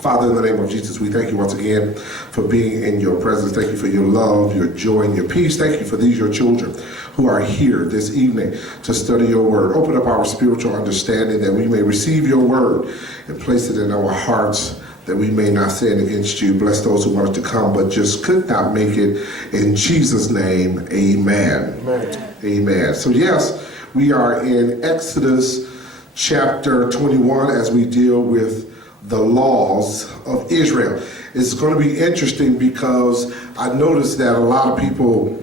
Father, in the name of Jesus, we thank you once again for being in your presence. Thank you for your love, your joy, and your peace. Thank you for these, your children, who are here this evening to study your word. Open up our spiritual understanding that we may receive your word and place it in our hearts, that we may not sin against you. Bless those who wanted to come but just could not make it. In Jesus' name, amen. Amen. Amen. So yes, we are in Exodus chapter 21 as we deal with the laws of Israel. It's going to be interesting because I noticed that a lot of people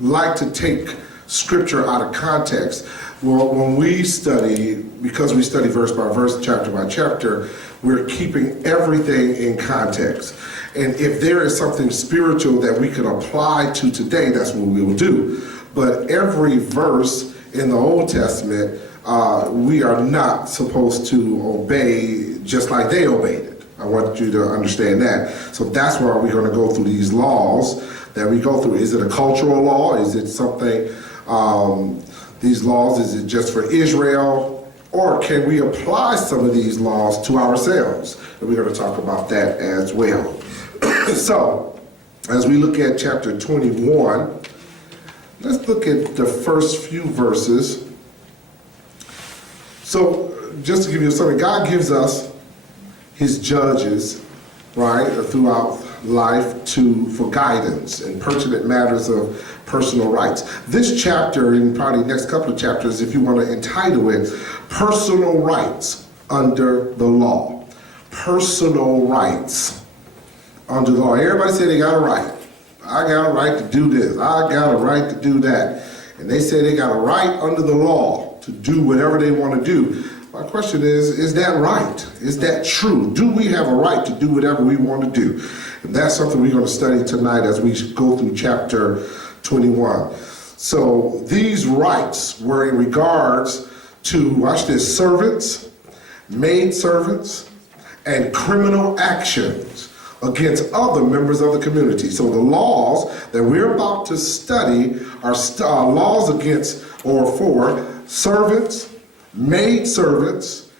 like to take scripture out of context. Well, when we study, because we study verse by verse, chapter by chapter, we're keeping everything in context. And if there is something spiritual that we can apply to today, that's what we will do. But every verse in the Old Testament, we are not supposed to obey just like they obeyed it. I want you to understand that. So that's why we're going to go through these laws that we go through. Is it a cultural law? Is it something, these laws, is it just for Israel? Or can we apply some of these laws to ourselves? And we're going to talk about that as well. So, as we look at chapter 21, let's look at the first few verses. So, just to give you something, God gives us his judges, right, throughout life for guidance and pertinent matters of personal rights. This chapter, and probably next couple of chapters, if you want to entitle it, Personal Rights Under the Law. Personal rights under the law. Everybody say they got a right. I got a right to do this. I got a right to do that. And they say they got a right under the law to do whatever they want to do. My question is that right? Is that true? Do we have a right to do whatever we want to do? And that's something we're going to study tonight as we go through chapter 21. So these rights were in regards to, watch this, servants, maidservants, and criminal actions against other members of the community. So the laws that we're about to study are laws against or for servants, maidservants,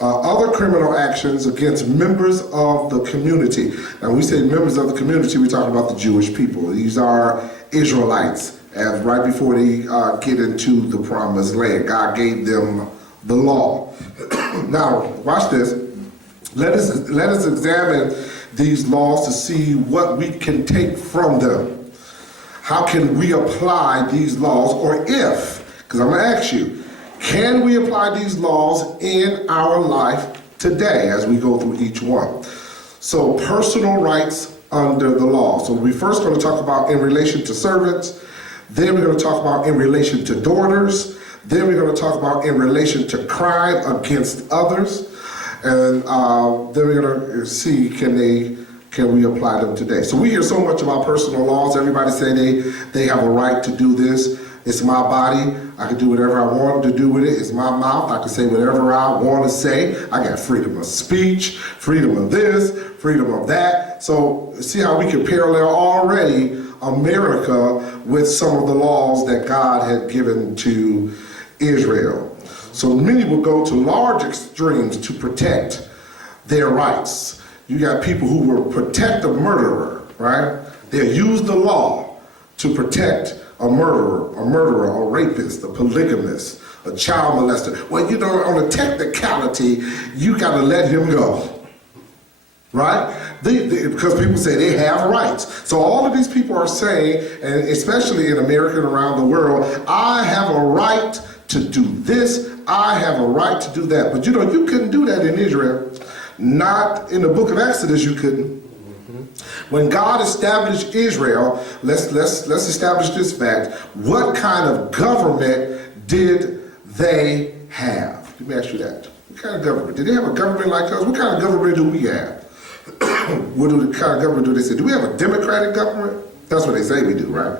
other criminal actions against members of the community. Now, when we say members of the community, we're talking about the Jewish people. These are Israelites, as right before they get into the promised land. God gave them the law. Now, watch this. Let us examine these laws to see what we can take from them. How can we apply these laws, or if, because I'm going to ask you, can we apply these laws in our life today as we go through each one? So personal rights under the law. So we're first going to talk about in relation to servants, then we're going to talk about in relation to daughters, then we're going to talk about in relation to crime against others, and then we're going to see can we apply them today. So we hear so much about personal laws. Everybody say they have a right to do this. It's my body. I can do whatever I want to do with it. It's my mouth. I can say whatever I want to say. I got freedom of speech, freedom of this, freedom of that. So see how we can parallel already America with some of the laws that God had given to Israel. So many will go to large extremes to protect their rights. You got people who will protect a murderer, right? They'll use the law to protect a murderer, a rapist, a polygamist, a child molester. Well, you know, on a technicality, you got to let him go, right? Because people say they have rights. So all of these people are saying, and especially in America and around the world, I have a right to do this, I have a right to do that. But you know, you couldn't do that in Israel. Not in the book of Exodus, you couldn't. When God established Israel, let's establish this fact. What kind of government did they have? Let me ask you that. What kind of government? Did they have a government like us? What kind of government do we have? What kind of government do they say? Do we have a democratic government? That's what they say we do, right?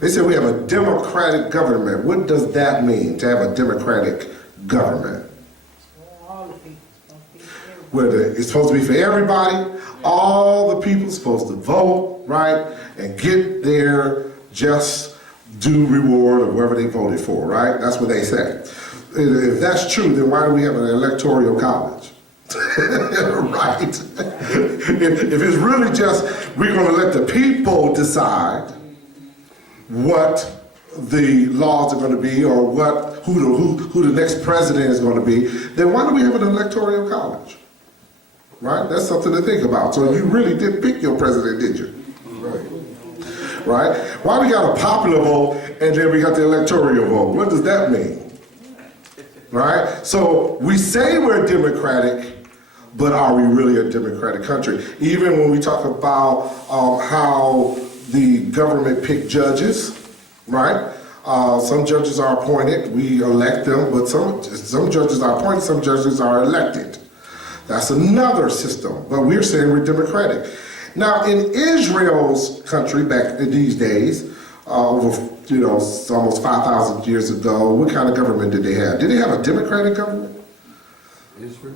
They say we have a democratic government. What does that mean, to have a democratic government? Where it's supposed to be for everybody. All the people supposed to vote, right, and get their just due reward of whoever they voted for, right? That's what they say. If that's true, then why do we have an electoral college? Right? If it's really just, we're going to let the people decide what the laws are going to be or who the next president is going to be, then why do we have an electoral college? Right? That's something to think about. So you really did pick your president, did you? Right? Why we got a popular vote and then we got the electoral vote? What does that mean? Right? So we say we're democratic, but are we really a democratic country? Even when we talk about how the government pick judges, right? Some judges are appointed, we elect them, but some judges are appointed, some judges are elected. That's another system, but we're saying we're democratic. Now, in Israel's country back in these days, almost 5,000 years ago, what kind of government did they have? Did they have a democratic government? Israel?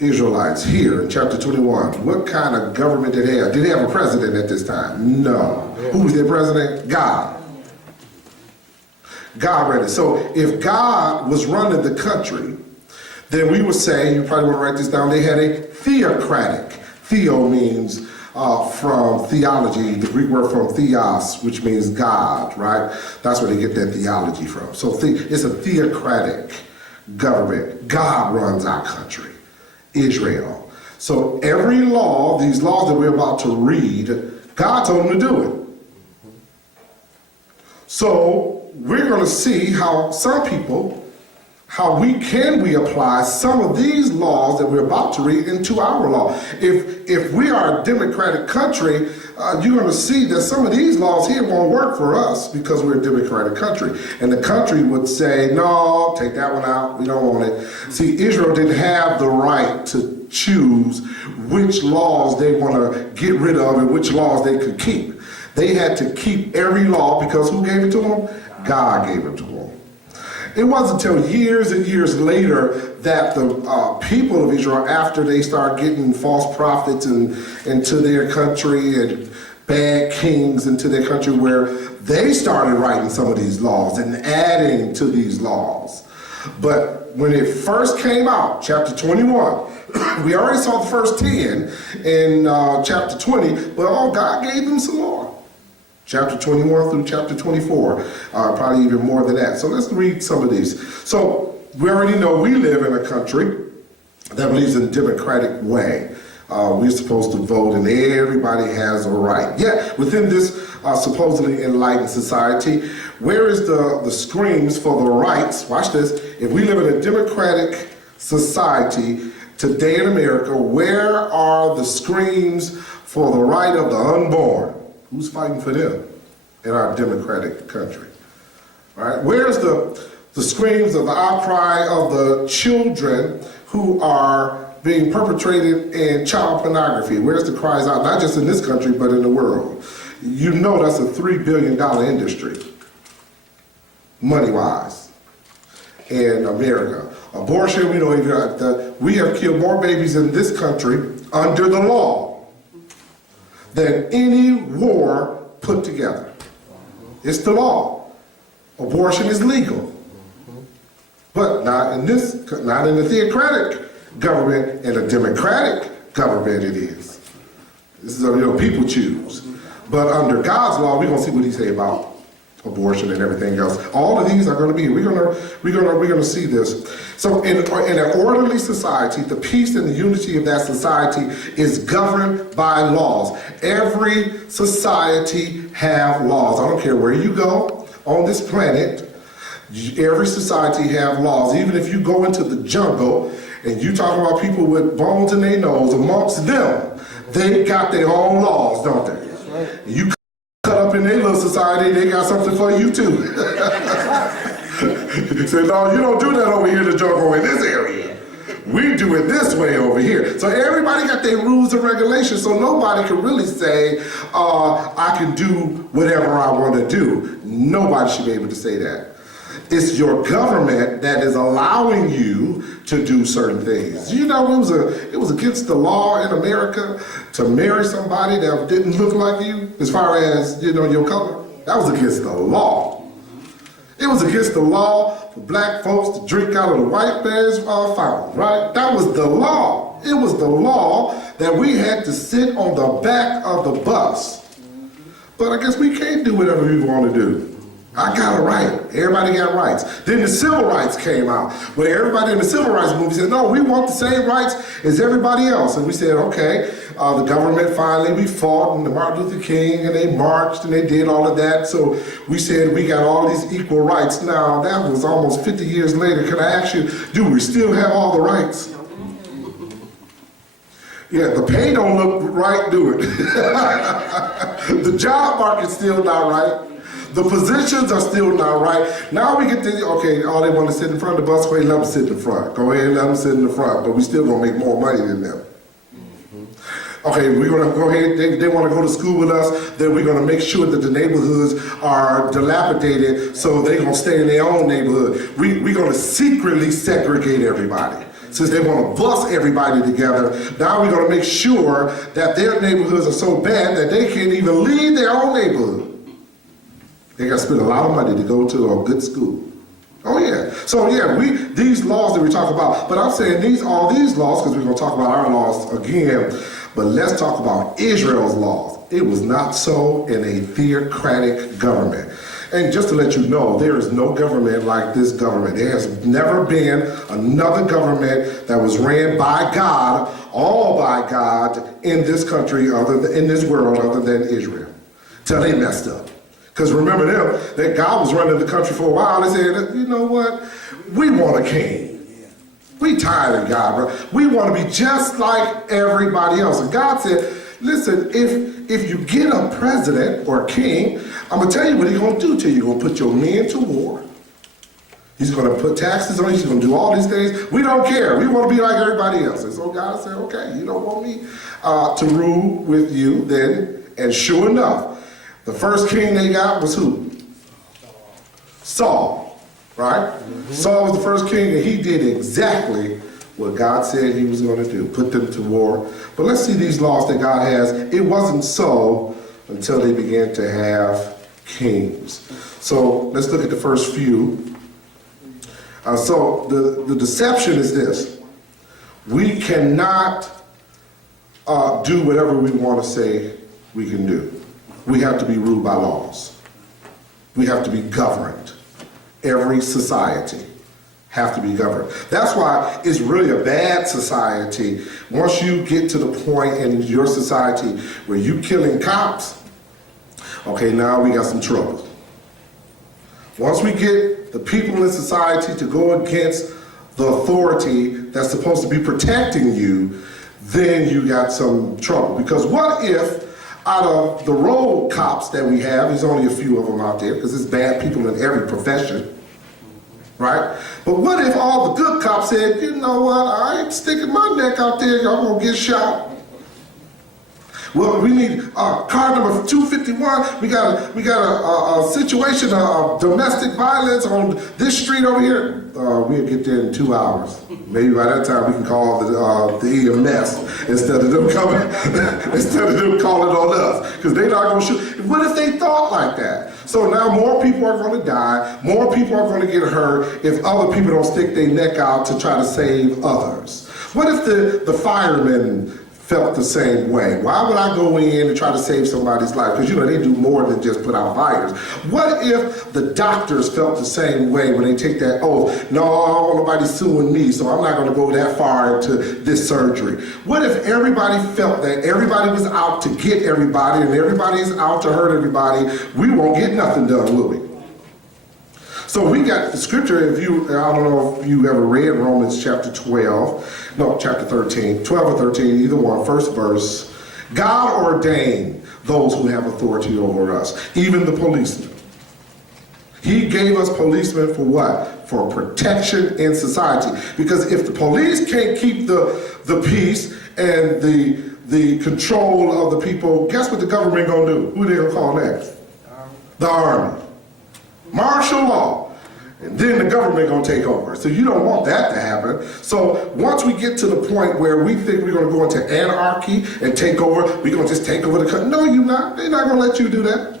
Israelites here in chapter 21. What kind of government did they have? Did they have a president at this time? No. Who was their president? God. God ran it. So if God was running the country, then we would say, you probably want to write this down, they had a theocratic. Theo means from theology, the Greek word from theos, which means God, right? That's where they get their theology from. So it's a theocratic government. God runs our country, Israel. So every law, these laws that we're about to read, God told them to do it. So we're going to see how some people, how we apply some of these laws that we're about to read into our law. If we are a democratic country, you're going to see that some of these laws here won't work for us because we're a democratic country. And the country would say, no, take that one out, we don't want it. See, Israel didn't have the right to choose which laws they want to get rid of and which laws they could keep. They had to keep every law because who gave it to them? God gave it to them. It wasn't until years and years later that the people of Israel, after they started getting false prophets into their country and bad kings into their country, where they started writing some of these laws and adding to these laws. But when it first came out, chapter 21, we already saw the first 10 in chapter 20, but God gave them some more. Chapter 21 through chapter 24, probably even more than that. So let's read some of these. So we already know we live in a country that believes in a democratic way. We're supposed to vote and everybody has a right. Yet within this supposedly enlightened society, where is the screams for the rights? Watch this. If we live in a democratic society today in America, where are the screams for the right of the unborn? Who's fighting for them in our democratic country? All right, where's the screams of the outcry of the children who are being perpetrated in child pornography? Where's the cries out, not just in this country, but in the world? You know that's a $3 billion industry, money-wise, in America. Abortion, we know we have killed more babies in this country under the law than any war put together. It's the law. Abortion is legal. But not in the theocratic government. In a democratic government it is. This is people choose. But under God's law, we're gonna see what he say about abortion and everything else. All of these are going to be. We're going to see this. So in an orderly society, the peace and the unity of that society is governed by laws. Every society have laws. I don't care where you go on this planet. Every society have laws. Even if you go into the jungle and you talk about people with bones in their nose, amongst them, they got their own laws, don't they? That's right. You cut up in their little society, they got something for you too. Say, no, you don't do that over here in the jungle in this area. We do it this way over here. So everybody got their rules and regulations, so nobody can really say, I can do whatever I want to do. Nobody should be able to say that. It's your government that is allowing you to do certain things. You know, it was against the law in America to marry somebody that didn't look like you, as far as, your color. That was against the law. It was against the law for black folks to drink out of the white man's fountain, right? That was the law. law. It was the law that we had to sit on the back of the bus. But I guess we can't do whatever we want to do. I got a right. Everybody got rights. Then the civil rights came out, where everybody in the civil rights movement said, no, we want the same rights as everybody else. And we said, okay, the government finally, we fought, and the Martin Luther King, and they marched, and they did all of that. So we said we got all these equal rights. Now, that was almost 50 years later. Can I ask you, do we still have all the rights? Yeah, the pay don't look right, do it? The job market's still not right. The positions are still not right. Now we get to, okay, all they want to sit in front of the bus, go ahead, let them sit in the front. Go ahead, let them sit in the front, but we still gonna make more money than them. Okay, we're gonna go ahead, they wanna go to school with us, then we're gonna make sure that the neighborhoods are dilapidated, so they're gonna stay in their own neighborhood. We're gonna secretly segregate everybody. Since they want to bus everybody together, now we're going to make sure that their neighborhoods are so bad that they can't even leave their own neighborhood. They got to spend a lot of money to go to a good school. Oh yeah. So yeah, these laws that we talk about, but I'm saying all these laws, because we're going to talk about our laws again, but let's talk about Israel's laws. It was not so in a theocratic government. And just to let you know, there is no government like this government. There has never been another government that was ran by God, all by God, in this country, in this world, other than Israel, till they messed up. Because remember them, that God was running the country for a while. They said, you know what? We want a king. We tired of God, bro. We want to be just like everybody else. And God said, listen, if you get a president or a king, I'm going to tell you what he's going to do to you. He's going to put your men to war. He's going to put taxes on you. He's going to do all these things. We don't care. We want to be like everybody else. And so God said, okay, you don't want me to rule with you then. And sure enough, the first king they got was who? Saul, right? Mm-hmm. Saul was the first king, and he did exactly what God said he was going to do, put them to war. But let's see these laws that God has. It wasn't so until they began to have kings. So let's look at the first few. So the deception is this. We cannot do whatever we want to say we can do. We have to be ruled by laws. We have to be governed. Every society have to be governed. That's why it's really a bad society. Once you get to the point in your society where you killing cops, okay, now we got some trouble. Once we get the people in society to go against the authority that's supposed to be protecting you, then you got some trouble. Because what if out of the road cops that we have, there's only a few of them out there, because there's bad people in every profession, right? But what if all the good cops said, you know what, I ain't sticking my neck out there, y'all gonna get shot. Well, we need car number 251. We got a situation of domestic violence on this street over here. We'll get there in 2 hours. Maybe by that time we can call the EMS instead of them coming, instead of them calling on us, because they're not going to shoot. What if they thought like that? So now more people are going to die, more people are going to get hurt if other people don't stick their neck out to try to save others. What if the firemen felt the same way? Why would I go in and try to save somebody's life? Because, you know, they do more than just put out fires. What if the doctors felt the same way when they take that oath? No, I don't want nobody suing me, so I'm not going to go that far into this surgery. What if everybody felt that everybody was out to get everybody and everybody is out to hurt everybody? We won't get nothing done, will we? So we got the scripture, I don't know if you ever read Romans chapter 13, 12 or 13, either one, first verse. God ordained those who have authority over us, even the policemen. He gave us policemen for what? For protection in society. Because if the police can't keep the peace and the control of the people, guess what the government gonna do? Who they gonna call next? The Army. Martial law. And then the government gonna take over. So you don't want that to happen. So once we get to the point where we think we're gonna go into anarchy and take over, we're gonna just take over the country. No, you're not. They're not gonna let you do that.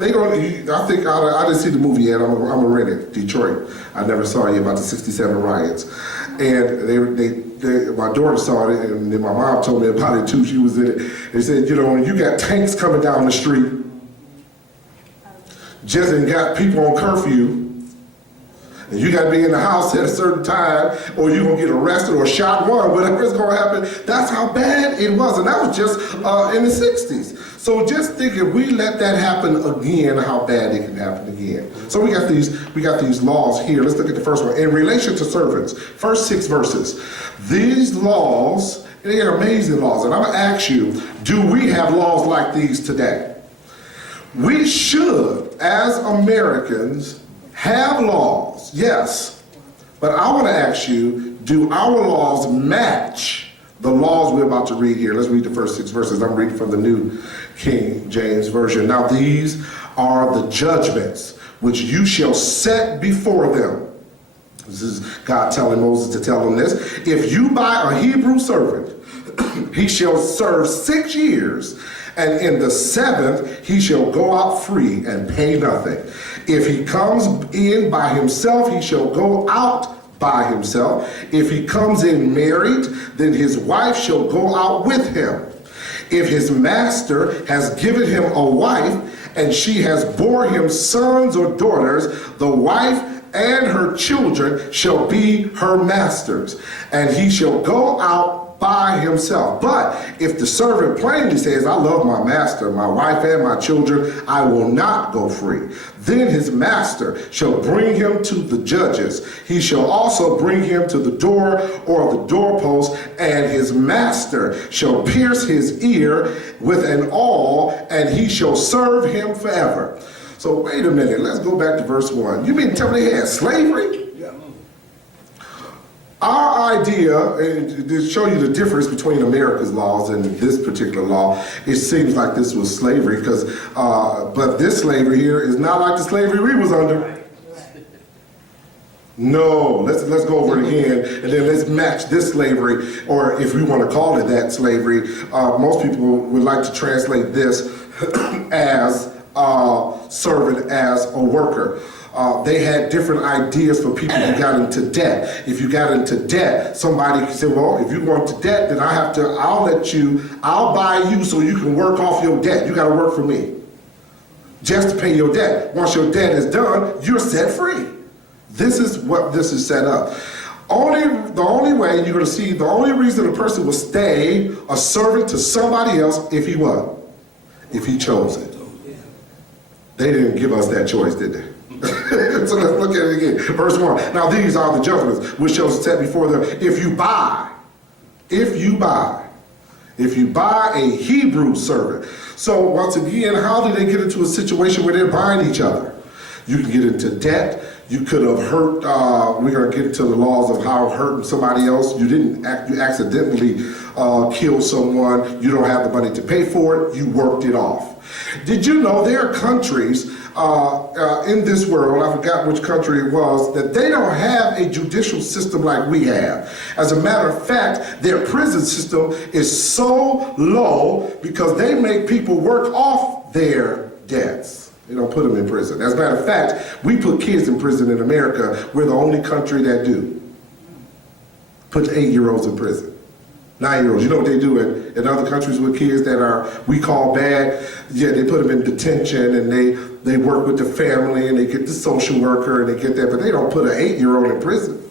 They gonna. I think I didn't see the movie yet. I'm gonna rent it. Detroit. I never saw it about the '67 riots, and my daughter saw it, and then my mom told me about it too. She was in it. They said, you know, when you got tanks coming down the street, just and got people on curfew. And you got to be in the house at a certain time, or you're going to get arrested or shot one, whatever is going to happen. That's how bad it was. And that was just in the 60s. So just think if we let that happen again, how bad it can happen again. So we got these laws here. Let's look at the first one. In relation to servants, first 6 verses. These laws, they are amazing laws. And I'm going to ask you, do we have laws like these today? We should, as Americans, have laws, yes, but I want to ask you, do our laws match the laws we're about to read here? Let's read the first 6 verses. I'm reading from the New King James Version. Now these are the judgments which you shall set before them. This is God telling Moses to tell them this. If you buy a Hebrew servant, he shall serve 6 years, and in the 7th he shall go out free and pay nothing. If he comes in by himself, he shall go out by himself. If he comes in married, then his wife shall go out with him. If his master has given him a wife, and she has bore him sons or daughters, the wife and her children shall be her master's, and he shall go out by himself. But if the servant plainly says, I love my master, my wife, and my children, I will not go free, then his master shall bring him to the judges. He shall also bring him to the door or the doorpost, and his master shall pierce his ear with an awl, and he shall serve him forever. So wait a minute, let's go back to verse 1. You mean to tell me they had slavery? Our idea, to show you the difference between America's laws and this particular law, it seems like this was slavery, because, but this slavery here is not like the slavery we was under. No, let's go over it again, and then let's match this slavery, or if we want to call it that slavery. Most people would like to translate this as servant as a worker. They had different ideas for people who got into debt. If you got into debt, somebody could say, well, if you go into debt, then I'll buy you so you can work off your debt. You got to work for me just to pay your debt. Once your debt is done, you're set free. This is what this is set up. The only way you're going to see, the only reason a person will stay a servant to somebody else if he chose it. They didn't give us that choice, did they? So let's look at it again. Verse 1. Now these are the judgments which shall set before them. If you buy a Hebrew servant. So once again, how did they get into a situation where they're buying each other? You can get into debt. You could have hurt, we're going to get into the laws of how hurting somebody else. You accidentally kill someone. You don't have the money to pay for it. You worked it off. Did you know there are countries in this world, I forgot which country it was, that they don't have a judicial system like we have. As a matter of fact, their prison system is so low because they make people work off their debts. They don't put them in prison. As a matter of fact, we put kids in prison in America. We're the only country that do. Put 8-year-olds in prison. 9-year-olds. You know what they do in other countries with kids that we call bad? Yeah, they put them in detention, and they work with the family, and they get the social worker, and they get that, but they don't put an 8-year-old in prison.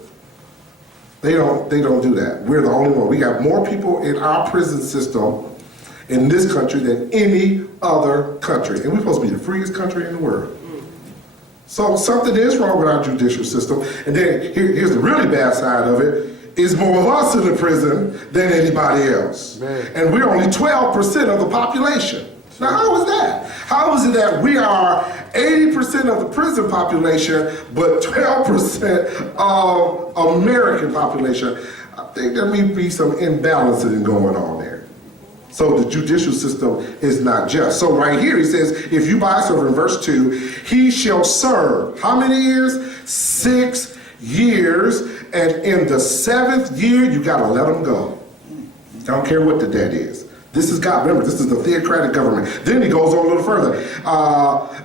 They don't do that. We're the only one. We got more people in our prison system in this country than any other country. And we're supposed to be the freest country in the world. So something is wrong with our judicial system. And then here's the really bad side of it. Is more of us in the prison than anybody else. Man. And we're only 12% of the population. Now, how is that? How is it that we are 80% of the prison population, but 12% of American population? I think there may be some imbalancing going on there. So the judicial system is not just. So right here he says, if you buy a servant, verse 2, he shall serve, how many years? 6 years, and in the 7th year, you gotta let him go. Don't care what the debt is. This is God. Remember, this is the theocratic government. Then he goes on a little further.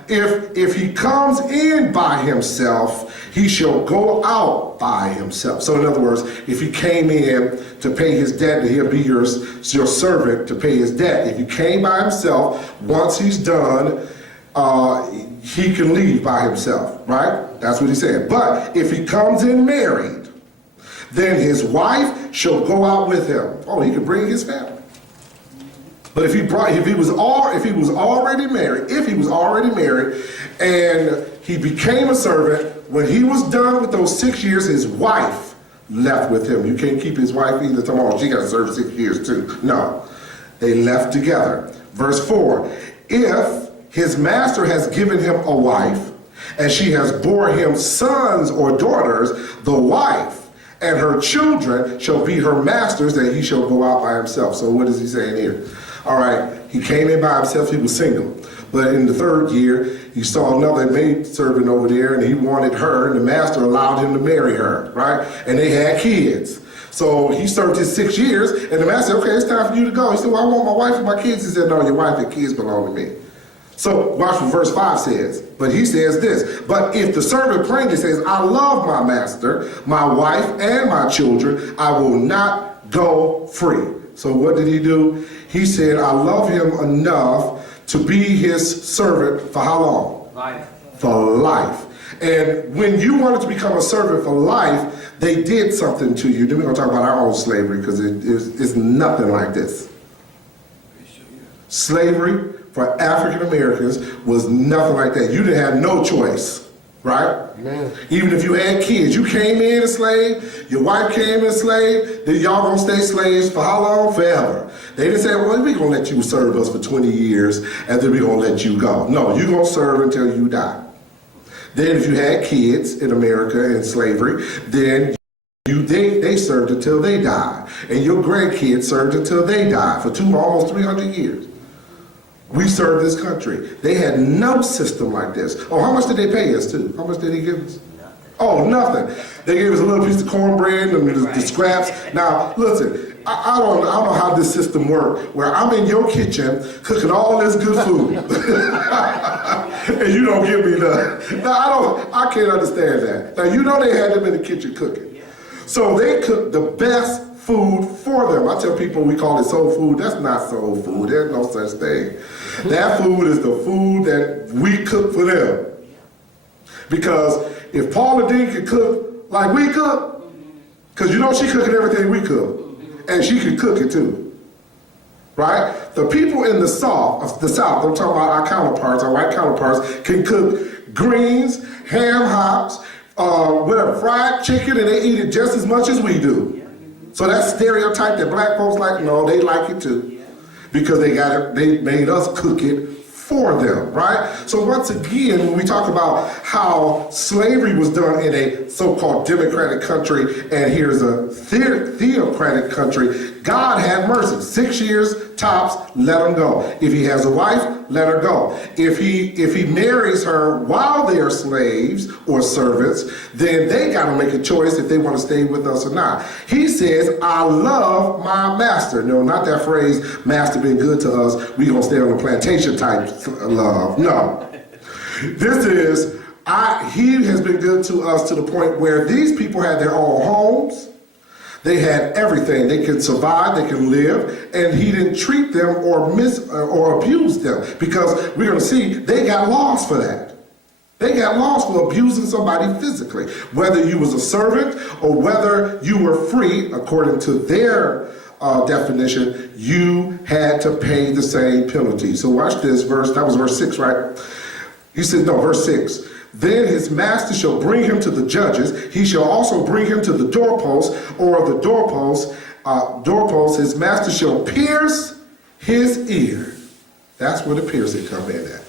If he comes in by himself, he shall go out by himself. So in other words, if he came in to pay his debt, he'll be your servant to pay his debt. If he came by himself, once he's done, he can leave by himself, right? That's what he said. But if he comes in married, then his wife shall go out with him. Oh, he can bring his family. But if he was already married, and he became a servant, when he was done with those 6 years, his wife left with him. You can't keep his wife either. Tomorrow she got to serve 6 years too. No, they left together. Verse 4: if his master has given him a wife, and she has bore him sons or daughters, the wife and her children shall be her masters, and he shall go out by himself. So what is he saying here? All right, he came in by himself, he was single. But in the 3rd year, he saw another maid servant over there, and he wanted her, and the master allowed him to marry her, right? And they had kids. So he served his 6 years, and the master said, okay, it's time for you to go. He said, well, I want my wife and my kids. He said, no, your wife and kids belong to me. So watch what verse 5 says. But he says this: but if the servant plainly says, I love my master, my wife, and my children, I will not go free. So what did he do? He said, I love him enough to be his servant for how long? Life. For life. And when you wanted to become a servant for life, they did something to you. Then we're going to talk about our own slavery, because it's nothing like this. Slavery for African Americans was nothing like that. You didn't have no choice, right? Amen. Even if you had kids, you came in a slave, your wife came in a slave, then y'all gonna stay slaves for how long? Forever. They didn't say, well, we're gonna let you serve us for 20 years and then we're gonna let you go. No, you're gonna serve until you die. Then if you had kids in America in slavery, then they served until they died. And your grandkids served until they died for almost 300 years. We served this country. They had no system like this. Oh, how much did they pay us too? How much did he give us? Nothing. Oh, nothing. They gave us a little piece of cornbread and the scraps. Now, listen, I don't know how this system works, where I'm in your kitchen cooking all this good food. And you don't give me none. Now, I can't understand that. Now, you know they had them in the kitchen cooking. So they cooked the best food for them. I tell people we call it soul food. That's not soul food. There's no such thing. That food is the food that we cook for them. Because if Paula Dean could cook like we cook, because you know she cooking everything we cook, and she can cook it too. Right? The people in the South, I'm talking about our counterparts, our white counterparts, can cook greens, ham hocks, whatever, fried chicken, and they eat it just as much as we do. So that stereotype that black folks like, no, they like it too. Because they made us cook it for them, right? So once again, when we talk about how slavery was done in a so-called democratic country, and here's a theocratic country, God had mercy. 6 years tops, let him go. If he has a wife, let her go. If he marries her while they're slaves or servants, then they got to make a choice if they want to stay with us or not. He says, I love my master. No, not that phrase, master been good to us, we gonna stay on the plantation type love. No. This is, he has been good to us to the point where these people had their own homes. They had everything. They could survive, they could live, and he didn't treat them or abuse them, because we're going to see they got laws for that. They got laws for abusing somebody physically, whether you was a servant or whether you were free, according to their definition, you had to pay the same penalty. So watch this verse. That was verse 6, right? He said, no, verse 6. Then his master shall bring him to the judges. He shall also bring him to the doorpost, or the doorpost, his master shall pierce his ear. That's where the piercing come in at.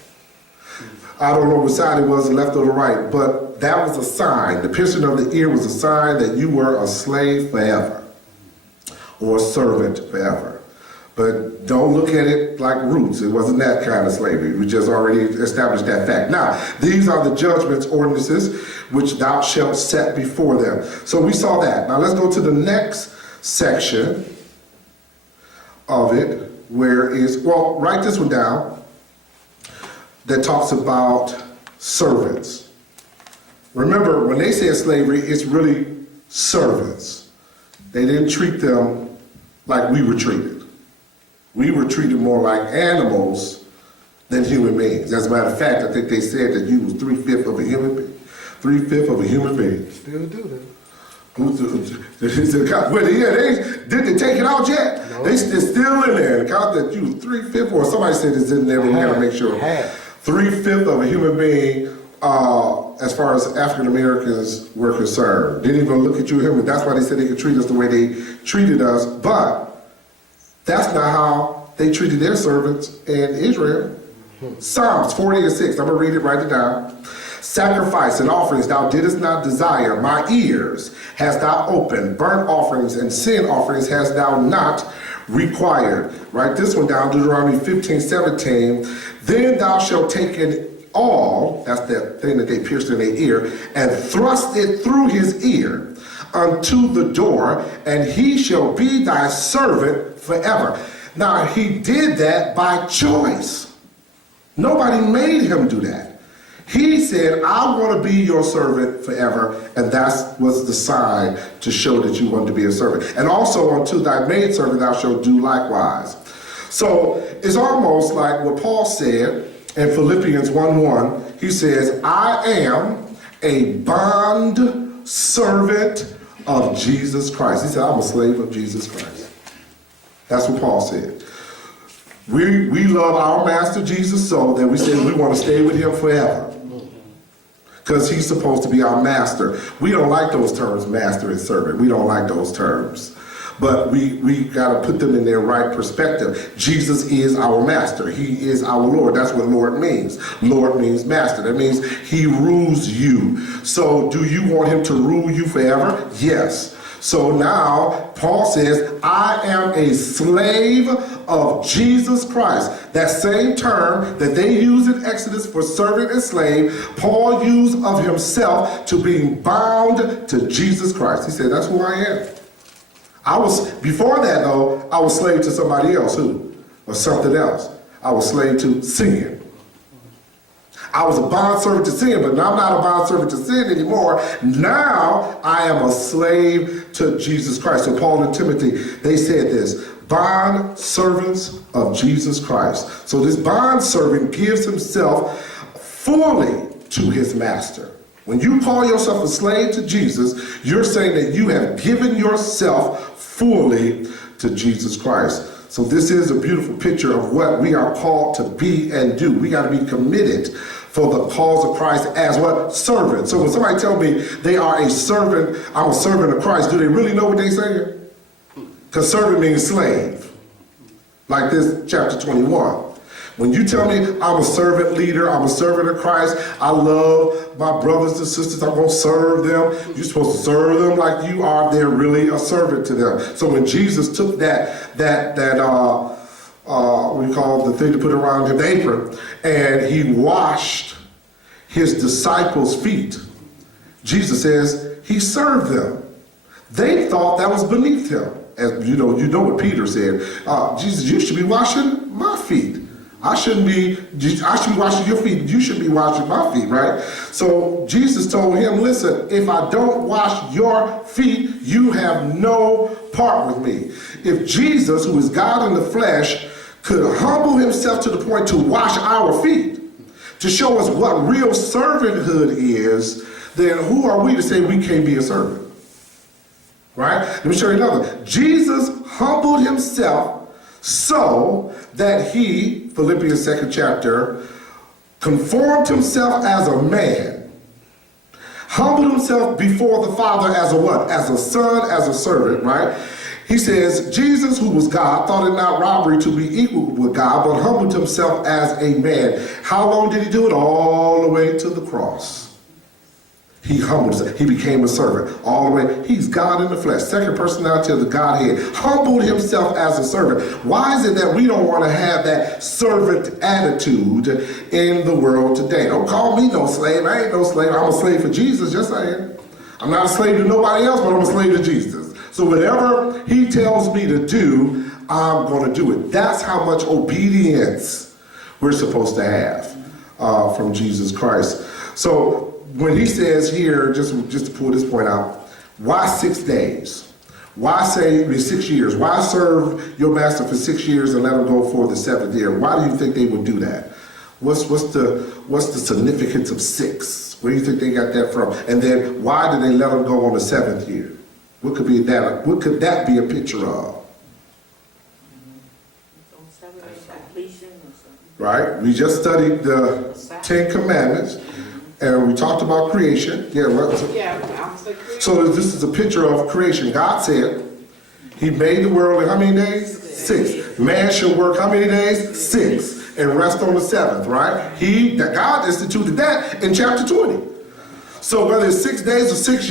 I don't know which side it was, the left or the right, but that was a sign. The piercing of the ear was a sign that you were a slave forever, or a servant forever. But don't look at it like roots. It wasn't that kind of slavery. We just already established that fact. Now, these are the judgments, ordinances, which thou shalt set before them. So we saw that. Now let's go to the next section of it. well, write this one down, that talks about servants. Remember, when they said slavery, it's really servants. They didn't treat them like we were treated. We were treated more like animals than human beings. As a matter of fact, I think they said that you was 3/5 of a human being. 3/5 of a human being. Still do that. Did they take it out yet? No. It's still in there. The count that you 3/5, or somebody said it's in there, but we gotta make sure. 3/5 of a human being, as far as African Americans were concerned. Didn't even look at you and him, and that's why they said they could treat us the way they treated us, but that's not how they treated their servants in Israel. Psalms 40:6, I'm gonna read it, write it down. Sacrifice and offerings thou didst not desire, my ears hast thou opened. Burnt offerings and sin offerings hast thou not required. Write this one down, Deuteronomy 15:17. Then thou shalt take it all, that's that thing that they pierced in their ear, and thrust it through his ear unto the door, and he shall be thy servant forever. Now, he did that by choice. Nobody made him do that. He said, I want to be your servant forever, and that was the sign to show that you wanted to be a servant. And also unto thy maidservant thou shalt do likewise. So it's almost like what Paul said in Philippians 1:1. He says, I am a bond servant of Jesus Christ. He said, I'm a slave of Jesus Christ. That's what Paul said. We love our master Jesus so that we say we want to stay with him forever. Because he's supposed to be our master. We don't like those terms, master and servant. We don't like those terms. But we got to put them in their right perspective. Jesus is our master. He is our Lord. That's what Lord means. Lord means master. That means he rules you. So do you want him to rule you forever? Yes. So now Paul says, I am a slave of Jesus Christ. That same term that they use in Exodus for servant and slave, Paul used of himself to being bound to Jesus Christ. He said, that's who I am. Before that though, I was slave to somebody else or something else. I was slave to sin. I was a bondservant to sin, but now I'm not a bondservant to sin anymore. Now I am a slave to Jesus Christ. So Paul and Timothy, they said this, bond servants of Jesus Christ. So this bond servant gives himself fully to his master. When you call yourself a slave to Jesus, you're saying that you have given yourself fully to Jesus Christ. So this is a beautiful picture of what we are called to be and do. We got to be committed for the cause of Christ as what? Servant. So when somebody tells me they are a servant, I'm a servant of Christ, do they really know what they're saying? Because servant means slave. Like this chapter 21. When you tell me I'm a servant leader, I'm a servant of Christ, I love my brothers and sisters, I'm going to serve them. You're supposed to serve them like you are. They're really a servant to them. So when Jesus took we call the thing to put around him, the apron, and he washed his disciples' feet, Jesus says he served them. They thought that was beneath him. As you know what Peter said, Jesus, you should be washing my feet. I should be washing your feet. You should be washing my feet, right? So Jesus told him, listen, if I don't wash your feet, you have no part with me. If Jesus, who is God in the flesh, could humble himself to the point to wash our feet, to show us what real servanthood is, then who are we to say we can't be a servant? Right? Let me show you another. Jesus humbled himself so that he, Philippians 2nd chapter, conformed himself as a man, humbled himself before the Father as a what? As a son, as a servant, right? He says, Jesus, who was God, thought it not robbery to be equal with God, but humbled himself as a man. How long did he do it? All the way to the cross. He humbled himself. He became a servant all the way. He's God in the flesh, second personality of the Godhead. Humbled himself as a servant. Why is it that we don't want to have that servant attitude in the world today? Don't call me no slave. I ain't no slave. I'm a slave for Jesus. Yes, I am. I'm not a slave to nobody else, but I'm a slave to Jesus. So whatever he tells me to do, I'm going to do it. That's how much obedience we're supposed to have from Jesus Christ. So when he says here, just to pull this point out, why 6 days? Why say 6 years? Why serve your master for 6 years and let him go for the 7th year? Why do you think they would do that? What's the significance of 6? Where do you think they got that from? And then why did they let him go on the 7th year? What could that be a picture of? Right? We just studied the 10 Commandments, and we talked about creation. Yeah, what? So this is a picture of creation. God said he made the world in how many days? 6. Man shall work how many days? 6. And rest on the 7th, right? God instituted that in chapter 20. So whether it's 6 days or 6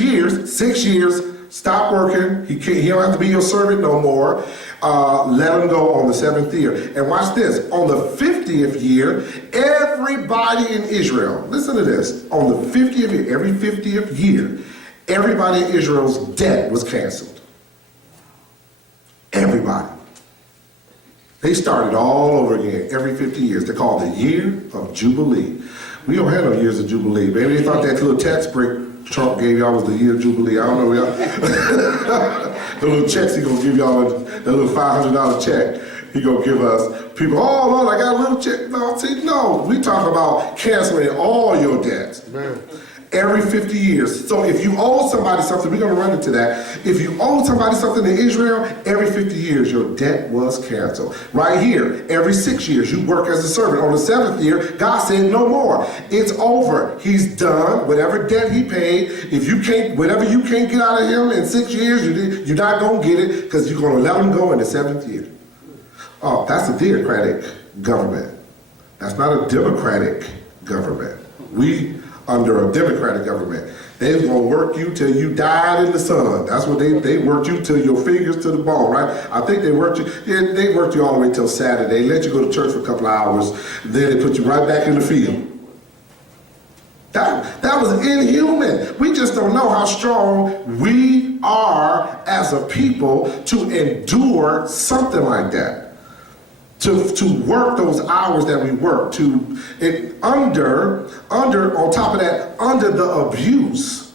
years, stop working. He don't have to be your servant no more. Let him go on the 7th year. And watch this. On the 50th year, everybody in Israel, listen to this. On the 50th year, every 50th year, everybody in Israel's debt was canceled. Everybody. They started all over again every 50 years. They call it the year of Jubilee. We don't have no years of Jubilee. Maybe they thought that little tax break Trump gave y'all was the year of Jubilee. I don't know, y'all. The little checks he gonna give y'all, that little $500 check he gonna give us. People, oh Lord, I got a little check. No, we talk about canceling all your debts. Man. Every 50 years. So if you owe somebody something, we're going to run into that. If you owe somebody something in Israel, every 50 years your debt was canceled. Right here, every 6 years you work as a servant. On the 7th year, God said no more. It's over. He's done. Whatever debt he paid, whatever you can't get out of him in 6 years, you're not going to get it because you're going to let him go in the 7th year. Oh, that's a theocratic government. That's not a democratic government. We under a democratic government, they was gonna work you till you died in the sun. That's what they worked you till your fingers to the bone, right? I think they worked you. Yeah, they worked you all the way till Saturday. They let you go to church for a couple of hours, then they put you right back in the field. That was inhuman. We just don't know how strong we are as a people to endure something like that. To work those hours that we work, on top of that, under the abuse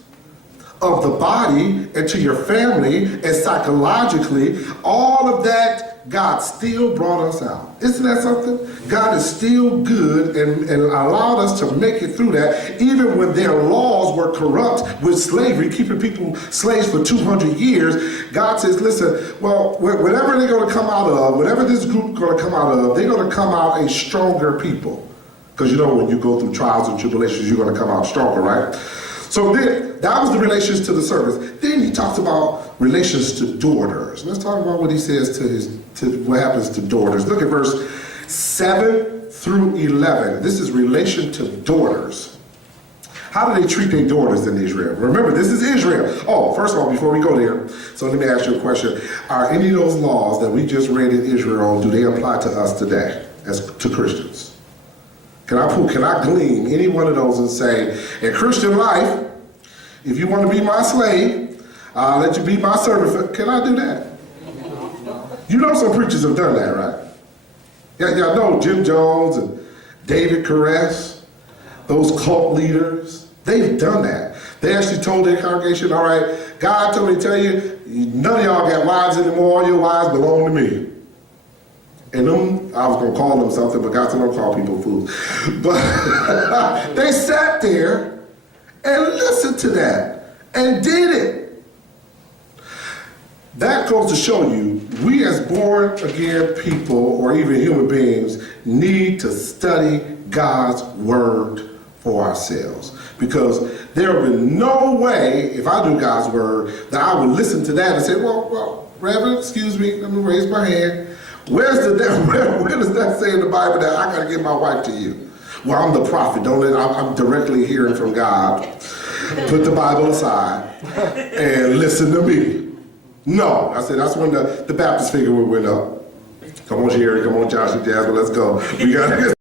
of the body and to your family and psychologically, all of that, God still brought us out. Isn't that something? God is still good and allowed us to make it through that, even when their laws were corrupt with slavery, keeping people slaves for 200 years. God says, listen, well, whatever they're going to come out of, whatever this group is going to come out of, they're going to come out a stronger people. Because you know when you go through trials and tribulations, you're going to come out stronger, right? So then, that was the relations to the servants. Then he talks about relations to daughters. Let's talk about what he says to what happens to daughters. Look at verse 7 through 11. This is relation to daughters. How do they treat their daughters in Israel? Remember, this is Israel. Oh, first of all, before we go there, so let me ask you a question. Are any of those laws that we just read in Israel, do they apply to us today as to Christians? Can I glean any one of those and say, in Christian life, if you want to be my slave, I'll let you be my servant. Can I do that? You know some preachers have done that, right? Y'all know Jim Jones and David Koresh, those cult leaders. They've done that. They actually told their congregation, all right, God told me to tell you, none of y'all got wives anymore. All your wives belong to me. And them, I was going to call them something, but God said don't call people fools. But they sat there and listened to that and did it. That goes to show you, we as born again people or even human beings need to study God's word for ourselves. Because there will be no way, if I do God's word, that I would listen to that and say, well, Reverend, excuse me, let me raise my hand. Where does that say in the Bible that I got to give my wife to you? Well, I'm the prophet. I'm directly hearing from God. Put the Bible aside and listen to me. No. I said, that's when the Baptist figure went up. Come on, Sherry. Come on, Josh and Jasmine. Let's go. We got to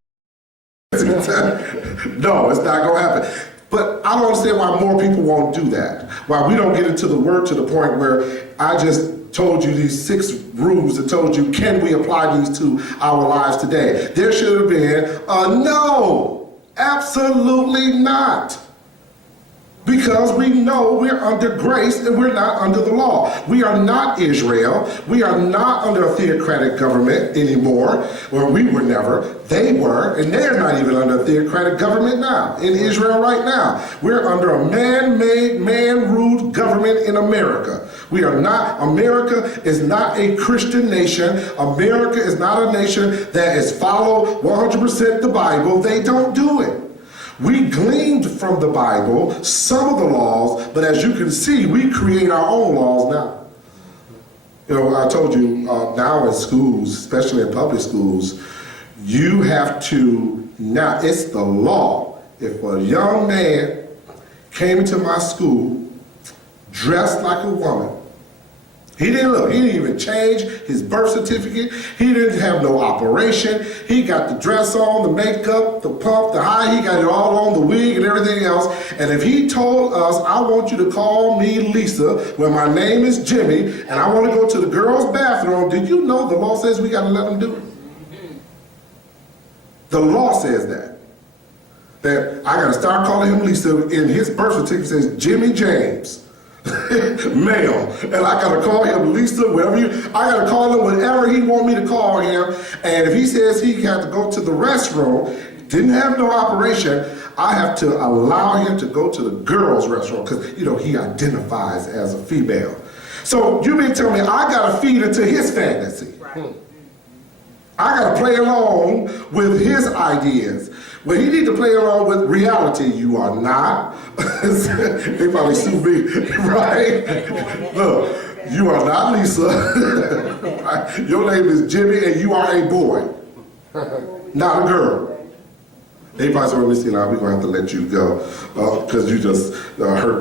No, it's not going to happen. But I don't understand why more people won't do that. Why we don't get into the word to the point where I just told you these 6 rules and told you, can we apply these to our lives today? There should have been a no, absolutely not. Because we know we're under grace and we're not under the law. We are not Israel. We are not under a theocratic government anymore. Well, we were never. They were, and they're not even under a theocratic government now, in Israel right now. We're under a man-made, man-ruled government in America. We are not, America is not a Christian nation. America is not a nation that is follow 100% the Bible. They don't do it. We gleaned from the Bible some of the laws, but as you can see, we create our own laws now. You know, I told you, now in schools, especially in public schools, you have to, now it's the law. If a young man came into my school dressed like a woman, he didn't even change his birth certificate. He didn't have no operation. He got the dress on, the makeup, the pump, the high. He got it all on, the wig and everything else. And if he told us, I want you to call me Lisa when my name is Jimmy and I want to go to the girls' bathroom, did you know the law says we got to let him do it? The law says that I got to start calling him Lisa. In his birth certificate says Jimmy James. Male, and I gotta call him Lisa, I gotta call him whatever he want me to call him. And if he says he had to go to the restroom, didn't have no operation, I have to allow him to go to the girls' restroom because, you know, he identifies as a female. So you mean tell me I gotta feed into his fantasy? Right. I gotta play along with his ideas. Well, he need to play along with reality. You are not. They probably sue me, right? Look, you are not Lisa. Right? Your name is Jimmy, and you are a boy, not a girl. They probably said, well, Missy, now we're going to have to let you go because you just hurt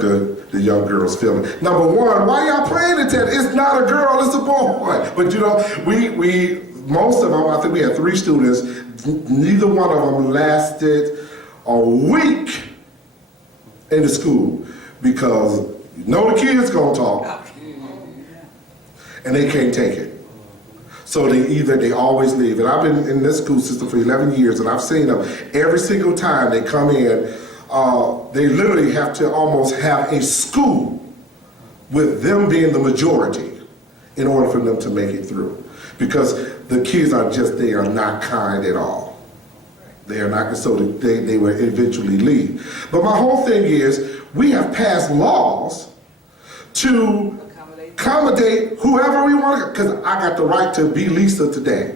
the young girl's feeling. Number one, why y'all playing it? It's not a girl, it's a boy. But you know, we most of them, I think we had 3 students, neither one of them lasted a week in the school because you know the kids gonna talk and they can't take it. So they always leave. And I've been in this school system for 11 years and I've seen them every single time they come in, they literally have to almost have a school with them being the majority in order for them to make it through. Because the kids they are not kind at all. They are not, so they will eventually leave. But my whole thing is, we have passed laws to accommodate whoever we want, because I got the right to be Lisa today.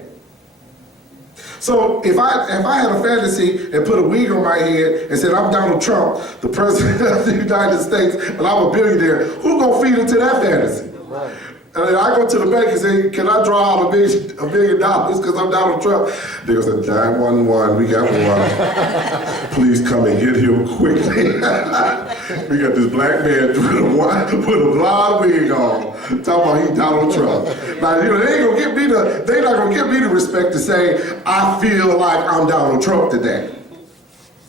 So if I had a fantasy and put a wig on my head and said I'm Donald Trump, the president of the United States, and I'm a billionaire, who gonna feed into that fantasy? Right. And then I go to the bank and say, can I draw out $1 million because I'm Donald Trump? They go, 911, we got one. Please come and get him quickly. We got this black man with a blonde wig on, talking about he's Donald Trump. Now, you know, they're not gonna give me the respect to say, I feel like I'm Donald Trump today.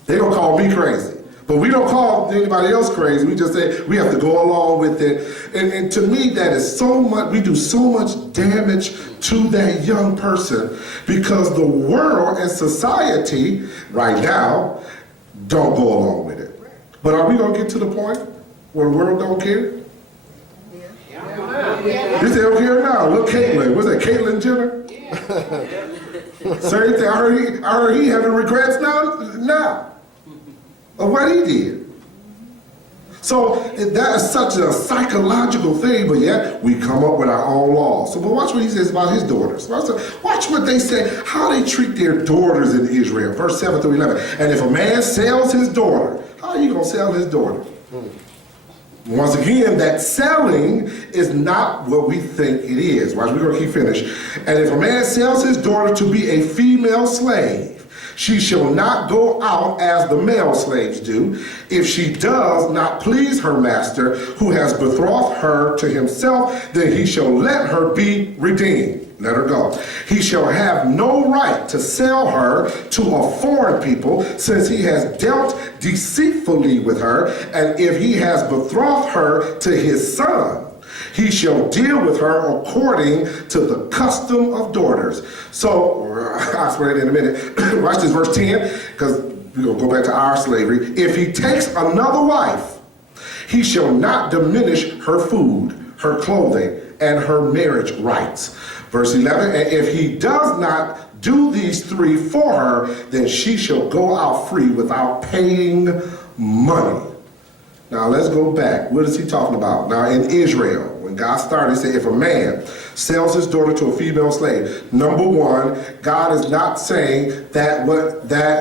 They're gonna call me crazy. But we don't call anybody else crazy. We just say we have to go along with it. And to me, that is so much, we do so much damage to that young person because the world and society right now don't go along with it. But are we going to get to the point where the world don't care? Yeah. They say, don't care now. Look, Caitlyn. What's that, Caitlyn Jenner? Yeah. Same thing. I heard he having regrets now. Of what he did. So that is such a psychological thing, but yet we come up with our own laws. So but watch what he says about his daughters. Watch what they say, how they treat their daughters in Israel, verse 7 through 11. And if a man sells his daughter, how are you going to sell his daughter? Once again, that selling is not what we think it is. Watch, we're going to keep finished. And if a man sells his daughter to be a female slave, she shall not go out as the male slaves do. If she does not please her master, who has betrothed her to himself, then he shall let her be redeemed. Let her go. He shall have no right to sell her to a foreign people, since he has dealt deceitfully with her. And if he has betrothed her to his son, He shall deal with her according to the custom of daughters. So, I'll explain it in a minute. Watch this, verse 10, because we're going to go back to our slavery. If he takes another wife, he shall not diminish her food, her clothing, and her marriage rights. Verse 11, and if he does not do these three for her, then she shall go out free without paying money. Now let's go back. What is he talking about? Now in Israel, when God started, he said, if a man sells his daughter to a female slave, number one, God is not saying that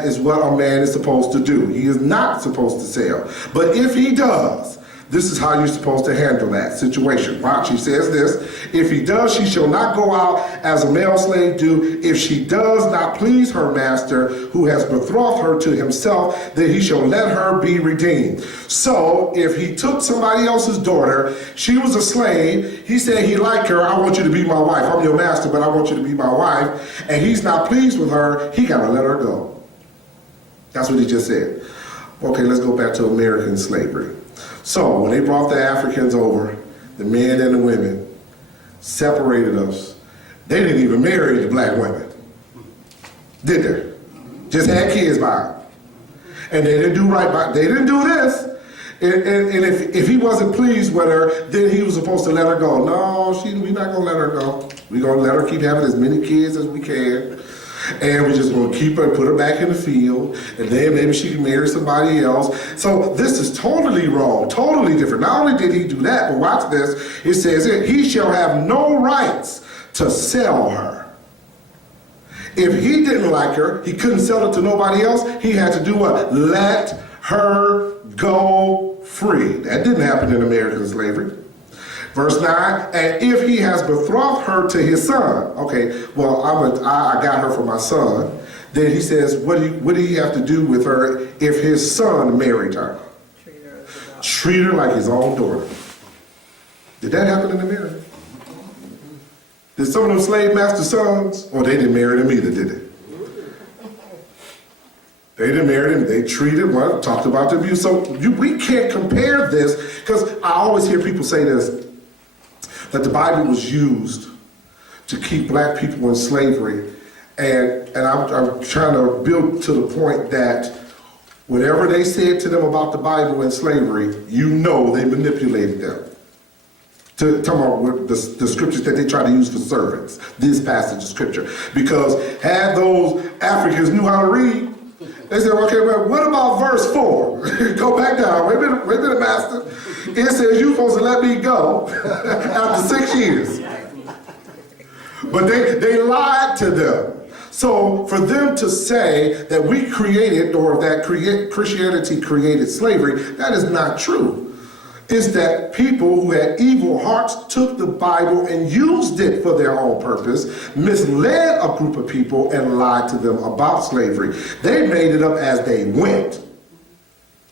is what a man is supposed to do. He is not supposed to sell. But if he does, this is how you're supposed to handle that situation. Watch, he says this, if he does, she shall not go out as a male slave do. If she does not please her master, who has betrothed her to himself, then he shall let her be redeemed. So, if he took somebody else's daughter, she was a slave, he said he liked her, I want you to be my wife. I'm your master, but I want you to be my wife. And he's not pleased with her, he got to let her go. That's what he just said. Okay, let's go back to American slavery. So when they brought the Africans over, the men and the women, separated us, they didn't even marry the black women, did they? Just had kids by them. And they didn't do right by, they didn't do this. And if he wasn't pleased with her, then he was supposed to let her go. No, we're not going to let her go. We're going to let her keep having as many kids as we can. And we're just going to keep her, put her back in the field, and then maybe she can marry somebody else. So this is totally wrong, totally different. Not only did he do that, but watch this. It says here, he shall have no rights to sell her. If he didn't like her, he couldn't sell it to nobody else. He had to do what? Let her go free. That didn't happen in American slavery. Verse 9, and if he has betrothed her to his son, okay, well, I got her for my son, then he says, what do he have to do with her if his son married her? Treat her like his own daughter. Did that happen in America? Did some of them slave master sons, or they didn't marry them either, did they? They didn't marry them. They treated one, talked about the abuse. So we can't compare this, because I always hear people say this, that the Bible was used to keep black people in slavery. And I'm trying to build to the point that whatever they said to them about the Bible and slavery, you know they manipulated them. Talking about the scriptures that they try to use for servants, this passage of scripture. Because had those Africans knew how to read, they said, okay, well, what about verse 4? Go back down. Wait a minute, master. It says you're supposed to let me go after 6 years. But they lied to them. So for them to say that we created, or that Christianity created slavery, that is not true. It's that people who had evil hearts took the Bible and used it for their own purpose, misled a group of people, and lied to them about slavery. They made it up as they went.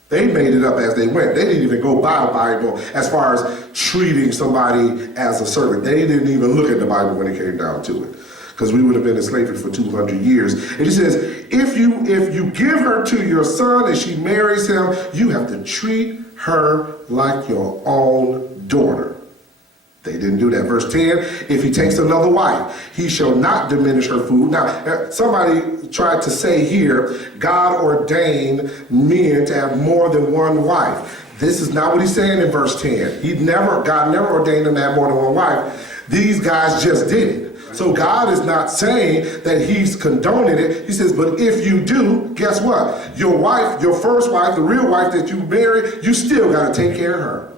They made it up as they went. They didn't even go by the Bible as far as treating somebody as a servant. They didn't even look at the Bible when it came down to it, because we would have been in slavery for 200 years. And he says, if you give her to your son and she marries him, you have to treat her like your own daughter. They didn't do that. Verse 10, if he takes another wife, he shall not diminish her food. Now, somebody tried to say here, God ordained men to have more than one wife. This is not what he's saying in verse 10. God never ordained them to have more than one wife. These guys just did it. So God is not saying that he's condoning it. He says, but if you do, guess what? Your wife, your first wife, the real wife that you married, you still got to take care of her.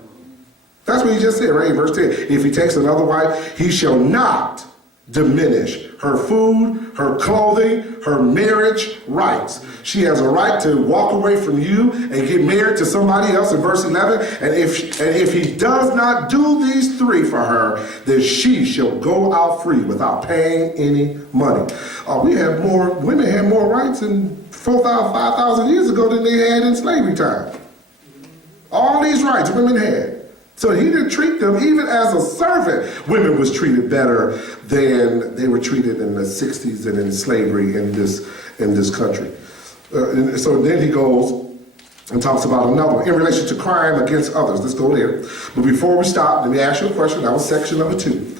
That's what he just said, right? In verse 10. If he takes another wife, he shall not diminish her food, her clothing, her marriage rights. She has a right to walk away from you and get married to somebody else in verse 11. And if he does not do these three for her, then she shall go out free without paying any money. Women had more rights in 4,000, 5,000 years ago than they had in slavery time. All these rights women had. So he didn't treat them, even as a servant, women was treated better than they were treated in the 60s and in slavery in this country. So then he goes, and talks about another one in relation to crime against others. Let's go there. But before we stop, let me ask you a question. That was section number 2.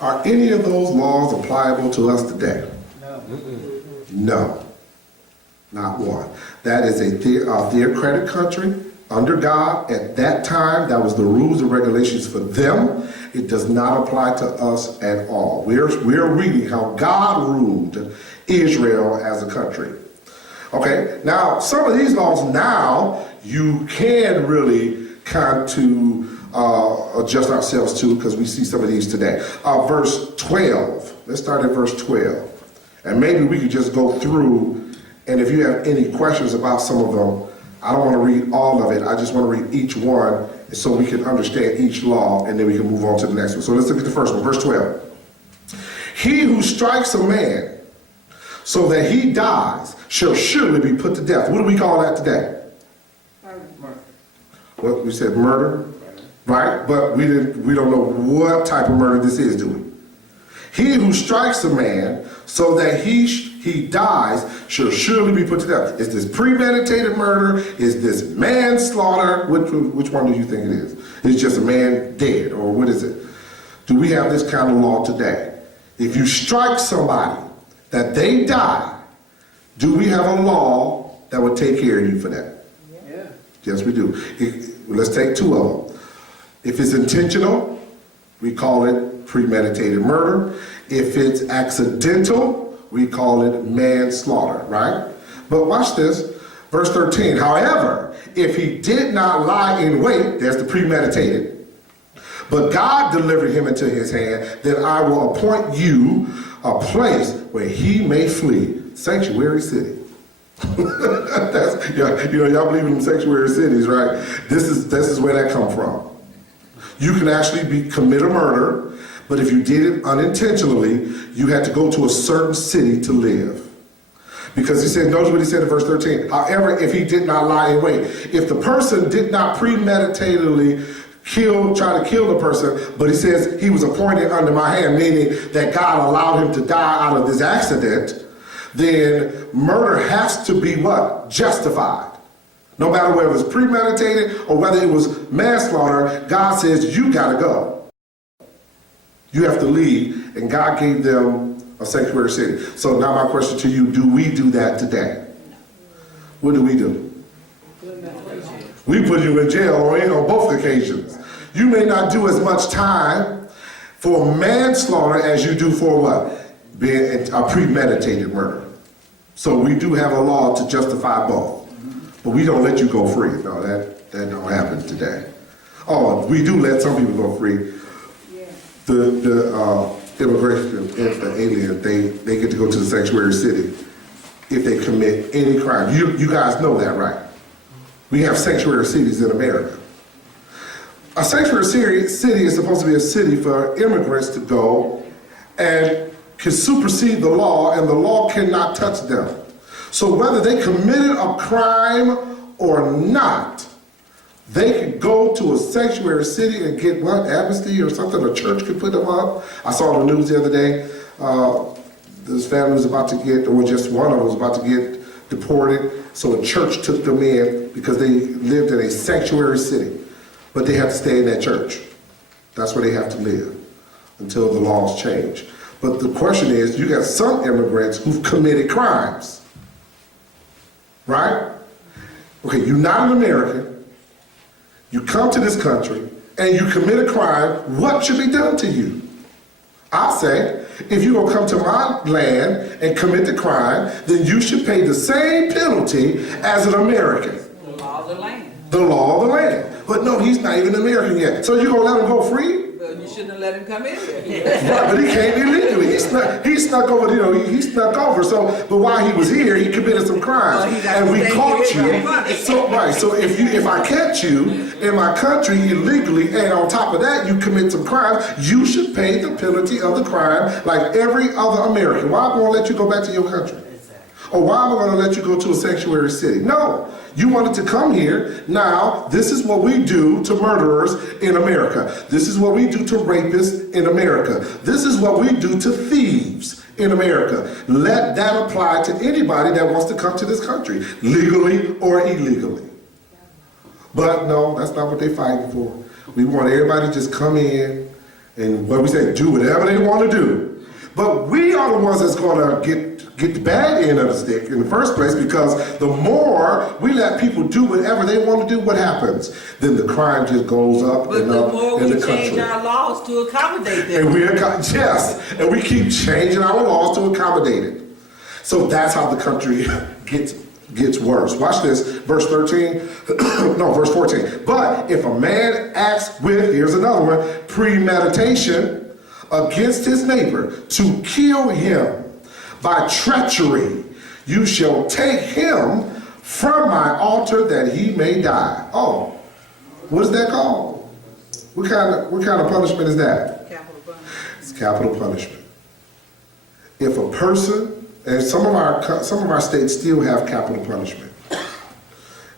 Are any of those laws applicable to us today? No. No, not one. That is a theocratic country under God. At that time, that was the rules and regulations for them. It does not apply to us at all. We're reading how God ruled Israel as a country. Okay, now some of these laws now you can really kind of adjust ourselves to, because we see some of these today. Verse 12, let's start at verse 12. And maybe we could just go through, and if you have any questions about some of them, I don't want to read all of it. I just want to read each one so we can understand each law, and then we can move on to the next one. So let's look at the first one, verse 12. He who strikes a man so that he dies shall surely be put to death. What do we call that today? Murder. What we said, murder, right? But we don't know what type of murder this is, do we? He who strikes a man so that he dies shall surely be put to death. Is this premeditated murder? Is this manslaughter? Which one do you think it is? Is just a man dead, or what is it? Do we have this kind of law today? If you strike somebody that they die, do we have a law that would take care of you for that? Yeah. Yes, we do. Let's take 2 of them. If it's intentional, we call it premeditated murder. If it's accidental, we call it manslaughter, right? But watch this, verse 13. However, if he did not lie in wait, there's the premeditated, but God delivered him into his hand, then I will appoint you a place where he may flee. Sanctuary city. Y'all believe in sanctuary cities, right? This is where that come from. You can actually commit a murder, but if you did it unintentionally, you had to go to a certain city to live. Because he said, notice what he said in verse 13. However, if he did not lie in wait, if the person did not premeditatedly try to kill the person, but he says he was appointed under my hand, meaning that God allowed him to die out of this accident, then murder has to be what? Justified. No matter whether it was premeditated or whether it was manslaughter, God says you gotta go. You have to leave, and God gave them a sanctuary city. So now my question to you, do we do that today? What do? We put you in jail on both occasions. You may not do as much time for manslaughter as you do for what? Being a premeditated murder. So we do have a law to justify both. But we don't let you go free. No, that don't happen today. Oh, we do let some people go free. The immigration alien, they get to go to the sanctuary city if they commit any crime. You guys know that, right? We have sanctuary cities in America. A sanctuary city is supposed to be a city for immigrants to go and can supersede the law, and the law cannot touch them. So whether they committed a crime or not, they could go to a sanctuary city and get what, amnesty or something. A church could put them up. I saw the news the other day. This family was about to get, or just one of them was about to get deported. So a church took them in because they lived in a sanctuary city. But they have to stay in that church. That's where they have to live until the laws change. But the question is, you got some immigrants who've committed crimes. Right? Okay, you're not an American. You come to this country and you commit a crime. What should be done to you? I say, if you're gonna come to my land and commit the crime, then you should pay the same penalty as an American. The law of the land. The law of the land. But no, he's not even American yet. So you're gonna let him go free? Well, you shouldn't have let him come in here. Right, but he came illegally. He snuck over, he snuck over. So, but while he was here, he committed some crimes. And we caught you. So if I catch you in my country illegally, and on top of that, you commit some crimes, you should pay the penalty of the crime like every other American. Why am I gonna let you go back to your country? Or why am I gonna let you go to a sanctuary city? No. You wanted to come here. Now, this is what we do to murderers in America. This is what we do to rapists in America. This is what we do to thieves in America. Let that apply to anybody that wants to come to this country, legally or illegally. But no, that's not what they're fighting for. We want everybody to just come in and, what we say, do whatever they want to do. But we are the ones that's going to get the bad end of the stick in the first place, because the more we let people do whatever they want to do, what happens? Then the crime just goes up But and the up more in we the change country. our laws to accommodate them. And and we keep changing our laws to accommodate it. So that's how the country gets worse. Watch this, verse 13, no, verse 14. But if a man acts with, here's another one, premeditation against his neighbor to kill him by treachery, you shall take him from my altar that he may die. Oh, what is that called? What kind of punishment is that? Capital punishment. It's capital punishment. If a person, and some of our states still have capital punishment,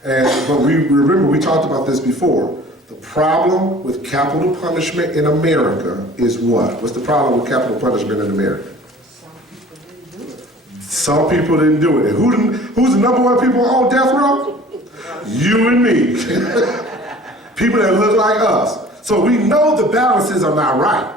but we remember we talked about this before. The problem with capital punishment in America is what? What's the problem with capital punishment in America? Some people didn't do it. And who's the number one people on death row? You and me. People that look like us. So we know the balances are not right.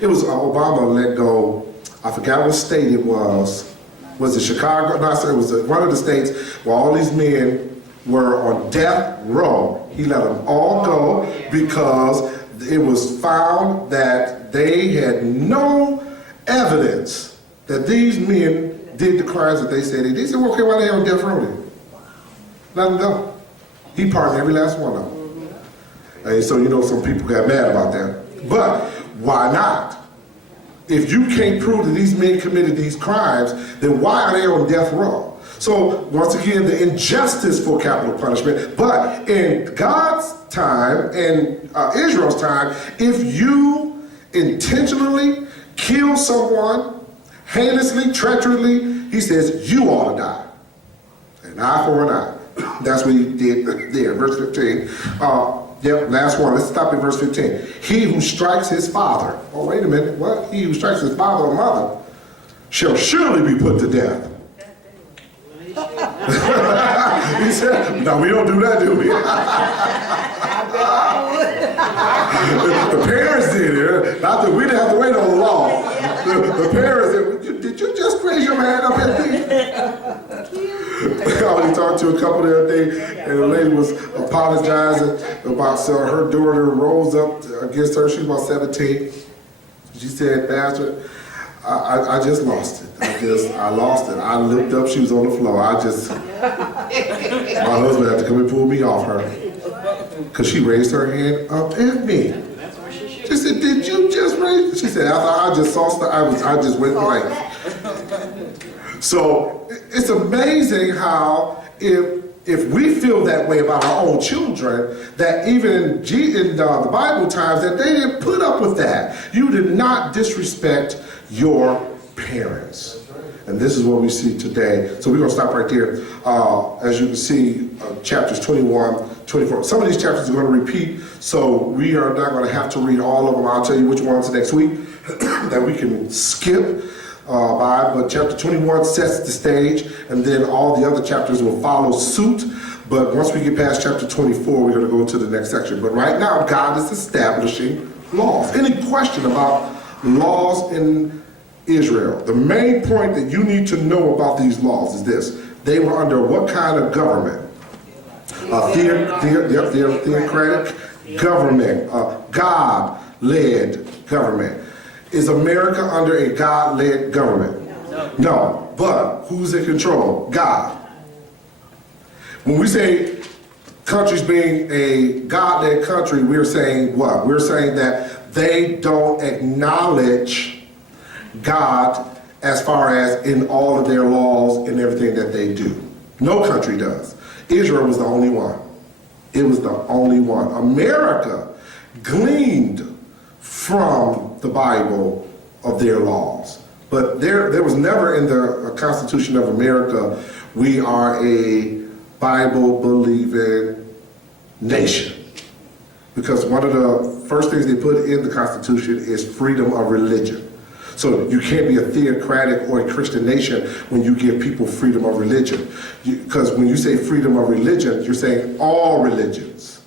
It was Obama let go, I forgot what state it was. Was it Chicago? No, sir, it was one of the states where all these men were on death row. He let them all go because it was found that they had no evidence that these men did the crimes that they said they did. They said, well, okay, why are they on death row then? Let them go. He pardoned every last one of them. And so, some people got mad about that. But why not? If you can't prove that these men committed these crimes, then why are they on death row? So, once again, the injustice for capital punishment. But in God's time and Israel's time, if you intentionally kill someone, heinously, treacherously, he says, you ought to die. An eye for an eye. That's what he did there, verse 15. Last one. Let's stop at verse 15. He who strikes his father. Oh, wait a minute. What? He who strikes his father or mother shall surely be put to death. He said, no, we don't do that, do we? The parents did it. Not that we didn't have to wait on the law. The parents did you just raise your hand up at me? I was talking to a couple the other day, and the lady was apologizing about her daughter rose up against her. She was about 17. She said, Pastor, I just lost it. I lost it. I looked up, she was on the floor. My husband had to come and pull me off her because she raised her hand up at me. She said, did you just raise it? She said, I just saw stuff. I just went blank. So it's amazing how if we feel that way about our own children, that even in the Bible times, that they didn't put up with that. You did not disrespect your parents. And this is what we see today. So we're going to stop right there. As you can see, chapters 21, 24. Some of these chapters are going to repeat, so we are not going to have to read all of them. I'll tell you which ones next week that we can skip by. But chapter 21 sets the stage, and then all the other chapters will follow suit. But once we get past chapter 24, we're going to go to the next section. But right now, God is establishing laws. Any question about laws in Israel? The main point that you need to know about these laws is this. They were under what kind of government? Theocratic government, God-led government. Is America under a God-led government? No. But who's in control? God. When we say countries being a God-led country, we're saying what? We're saying that they don't acknowledge God as far as in all of their laws and everything that they do. No country does. Israel was the only one. It was the only one. America gleaned from the Bible of their laws. But there was never in the Constitution of America, we are a Bible-believing nation. Because one of the first things they put in the Constitution is freedom of religion. So you can't be a theocratic or a Christian nation when you give people freedom of religion. Because when you say freedom of religion, you're saying all religions.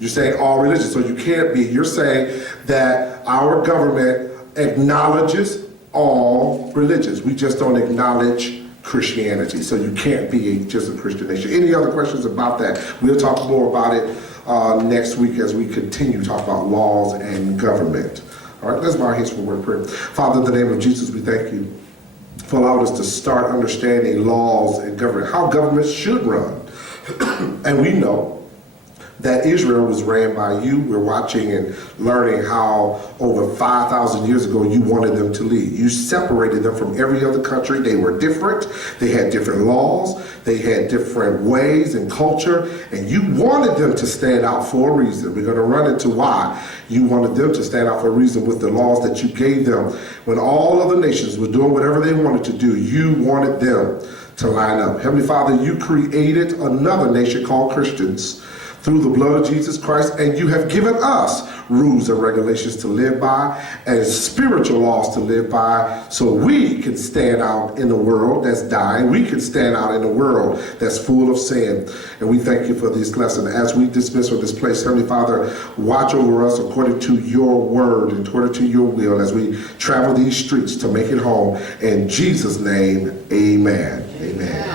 You're saying all religions. So you can't be, you're saying that our government acknowledges all religions. We just don't acknowledge Christianity. So you can't be just a Christian nation. Any other questions about that? We'll talk more about it next week as we continue to talk about laws and government. All right, let's bow our heads for a word of prayer. Father, in the name of Jesus, we thank you for allowing us to start understanding laws and government, how governments should run. And we know that Israel was ran by you. We're watching and learning how over 5,000 years ago you wanted them to lead. You separated them from every other country. They were different. They had different laws. They had different ways and culture. And you wanted them to stand out for a reason. We're going to run into why you wanted them to stand out for a reason with the laws that you gave them. When all other nations were doing whatever they wanted to do, you wanted them to line up. Heavenly Father, you created another nation called Christians through the blood of Jesus Christ, and you have given us rules and regulations to live by and spiritual laws to live by so we can stand out in a world that's dying. We can stand out in a world that's full of sin. And we thank you for this lesson. As we dismiss from this place, Heavenly Father, watch over us according to your word and according to your will as we travel these streets to make it home. In Jesus' name, amen.